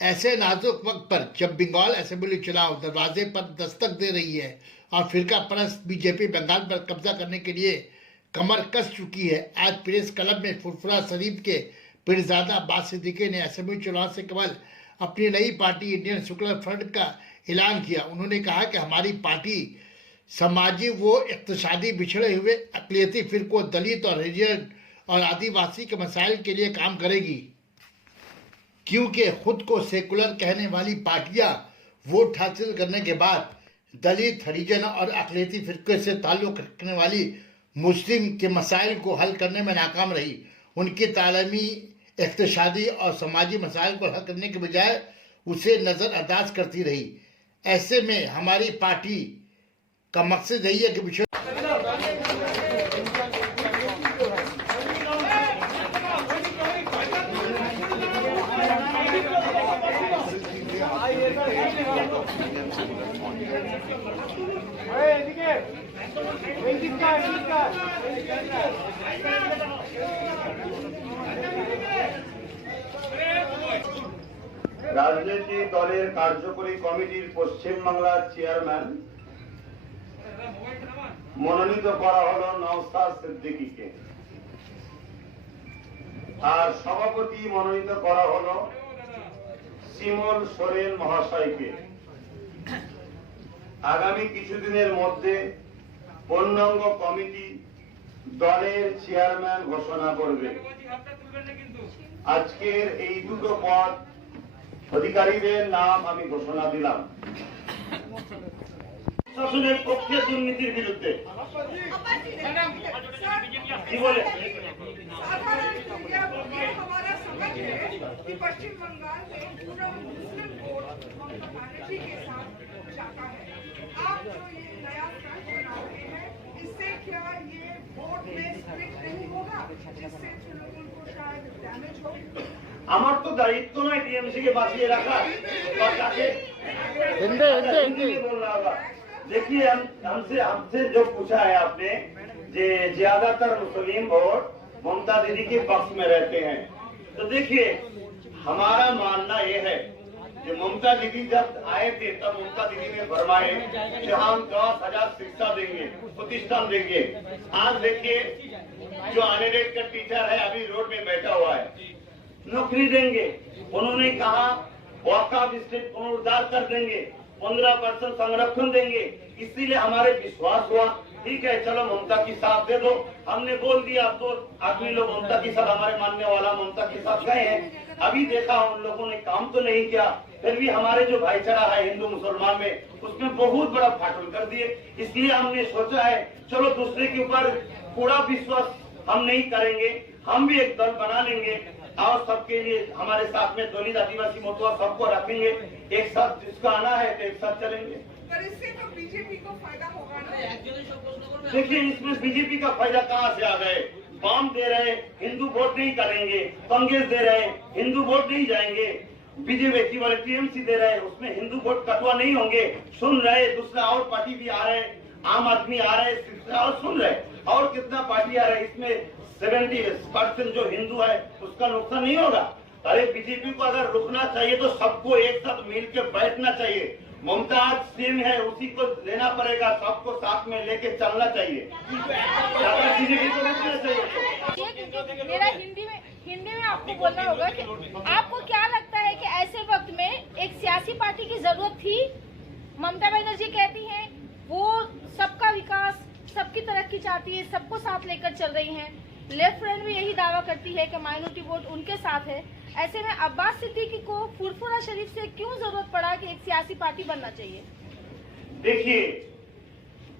ऐसे नाजुक वक्त पर जब बंगाल असेंबली चुनाव दरवाजे पर दस्तक दे रही है और फिरका परस्त बीजेपी बंगाल पर कब्जा करने के लिए कमर कस चुकी है, आज प्रेस क्लब में फुरफुरा शरीफ के पीरजादा अब्बास सिद्दीकी ने असेंबली चुनाव से केवल अपनी नई पार्टी इंडियन सेकुलर फ्रंट का ऐलान किया। उन्होंने कहा कि हमारी पार्टी समाजी व इक़्तिसादी बिछड़े हुए अक़लियती फिरकों, दलित और हरिजन और आदिवासी के मसाइल के लिए काम करेगी, क्योंकि खुद को सेकुलर कहने वाली पार्टियां वोट हासिल करने के बाद दलित, हरिजन और अक़लियती फिरके से ताल्लुक़ रखने वाली मुस्लिम के मसाइल को हल करने में नाकाम रही। उनकी तालीमी, इक़्तिसादी और समाजी मसाइल को हल करने के बजाय उसे नज़रअंदाज करती रही। ऐसे में हमारी पार्टी का मकसद यही है कि विषय রাজনৈতিক দলের কার্যকরী কমিটির পশ্চিমবাংলার চেয়ারম্যান মনোনীত করা হলো নওশাদ সিদ্দিকীকে, আর সভাপতি মনোনীত করা হলো শিমুল সোরেন মহাশয়কে। আগামী কিছুদিনের মধ্যে পূর্ণাঙ্গ কমিটি দলের চেয়ারম্যান ঘোষণা করবে। আজকের এই দুটো পদ অধিকারীদের নাম আমি ঘোষণা দিলাম। শাসনের পক্ষে, দুর্নীতির বিরুদ্ধে। কি বলে? पश्चिम बंगाल में पूरा मुस्लिम वोट ममता बनर्जी के साथ जाता है। आप जो ये नया फ्रंट बना रहे हैं, इससे क्या ये वोट में स्प्लिट नहीं होगा, जिससे तृणमूल को शायद डैमेज हो? আমার তো দায়িত্ব নয় টিএমসি के বাঁচিয়ে রাখা। बोल रहा होगा। देखिए, हमसे जो पूछा है आपने, जे ज्यादातर मुस्लिम वोट ममता दीदी के पक्ष में रहते हैं, तो देखिए हमारा मानना ये है कि ममता दीदी जब आए थे तब ममता दीदी ने फरमाए कि हम 10,000 शिक्षा देंगे, प्रतिष्ठान देंगे। आज देखिए जो अनएडेड का टीचर है अभी रोड में बैठा हुआ है, नौकरी देंगे। उन्होंने कहा वक़्फ़ स्टेट पुनरुद्धार कर देंगे, 15% संरक्षण देंगे। इसीलिए हमारे विश्वास हुआ, ठीक है चलो ममता की साथ दे दो। हमने बोल दिया, अब तो आदमी लोग ममता के साथ, हमारे मानने वाला ममता के साथ गए हैं। अभी देखा उन लोगों ने काम तो नहीं किया, फिर भी हमारे जो भाईचारा है हिंदू मुसलमान में, उसमें बहुत बड़ा फाटल कर दिए। इसलिए हमने सोचा है चलो दूसरे के ऊपर पूरा विश्वास हम नहीं करेंगे, हम भी एक दल बना लेंगे और सबके लिए हमारे साथ में दलित, आदिवासी, मतुआ सबको रखेंगे। एक साथ जिसको आना है तो एक साथ चलेंगे। पर इससे तो बीजेपी को फायदा होगा ना? देखिए इसमें बीजेपी का फायदा कहाँ से आ गए? वाम दे रहे हिंदू वोट नहीं करेंगे, कांग्रेस दे रहे हिंदू वोट नहीं जाएंगे, बीजेपी वाले टीएमसी दे रहे उसमें हिंदू वोट कटवा नहीं होंगे। सुन रहे दूसरा और पार्टी भी आ रहे, आम आदमी आ रहे और सुन रहे, और कितना पार्टी आ रहे, इसमें 70% जो हिंदू है उसका नुकसान नहीं होगा। अरे बीजेपी को अगर रुकना चाहिए तो सबको एक साथ मिल के बैठना चाहिए। ममता आज सीएम है, उसी को लेना पड़ेगा, सबको साथ में लेके चलना चाहिए। बीजेपी को रुकना चाहिए। मेरा हिंदी में आपको बोलना होगा कि आपको क्या लगता है कि ऐसे वक्त में एक सियासी पार्टी की जरूरत थी? ममता बनर्जी कहती हैं वो सबका विकास, सबकी तरक्की चाहती है, सबको साथ लेकर चल रही हैं। लेफ्ट फ्रंट भी यही दावा करती है कि माइनॉरिटी वोट उनके साथ है। ऐसे में अब्बास सिद्दीकी को फुरफुरा शरीफ से क्यों जरूरत पड़ा कि एक सियासी पार्टी बनना चाहिए? देखिए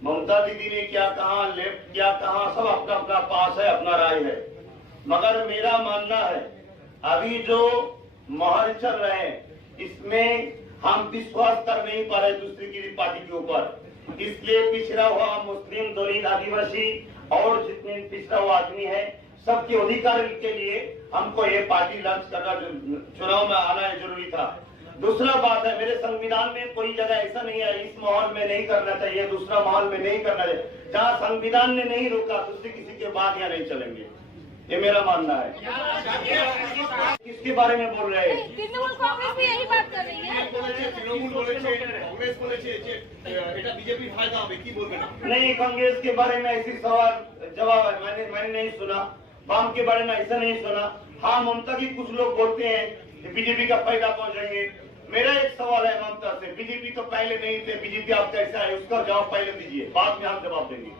ममता दीदी ने क्या कहा, लेफ्ट क्या कहा, सब अपना अपना पास है, अपना राय है। मगर मेरा मानना है अभी जो माहौल चल रहे हैं इसमें हम विश्वास कर नहीं पा रहे दूसरी की पार्टी के ऊपर। इसलिए पिछड़ा हुआ मुस्लिम, दलित, आदिवासी और जितने पिछड़ा हुआ आदमी है सबके अधिकार के लिए हमको ये पार्टी लॉन्च करना, चुनाव में आना जरूरी था। दूसरा बात है मेरे संविधान में कोई जगह ऐसा नहीं है इस माहौल में नहीं करना चाहिए, दूसरा माहौल में नहीं करना चाहिए। जहाँ संविधान ने नहीं रोका दूसरे किसी के बाद यहाँ नहीं चलेंगे। ये मेरा मानना है। किसके बारे में बोल रहे हैं? तृणमूल कांग्रेस भी यही बात कर रही है। তৃণমূল বলেছে, কংগ্রেস বলেছে যে এটা বিজেপির ফায়দা হবে, কি বলবেন আপনি? नहीं, कांग्रेस के बारे में ऐसी सवाल जवाब है, मैंने नहीं सुना। वाम के बारे में ऐसा नहीं सुना। हाँ, ममता की कुछ लोग बोलते हैं कि बीजेपी का फायदा पहुंचाएंगे। मेरा एक सवाल है ममता से, बीजेपी तो पहले नहीं थे, बीजेपी आप कैसा है उसका जवाब पहले दीजिए, बाद में हम जवाब देंगे।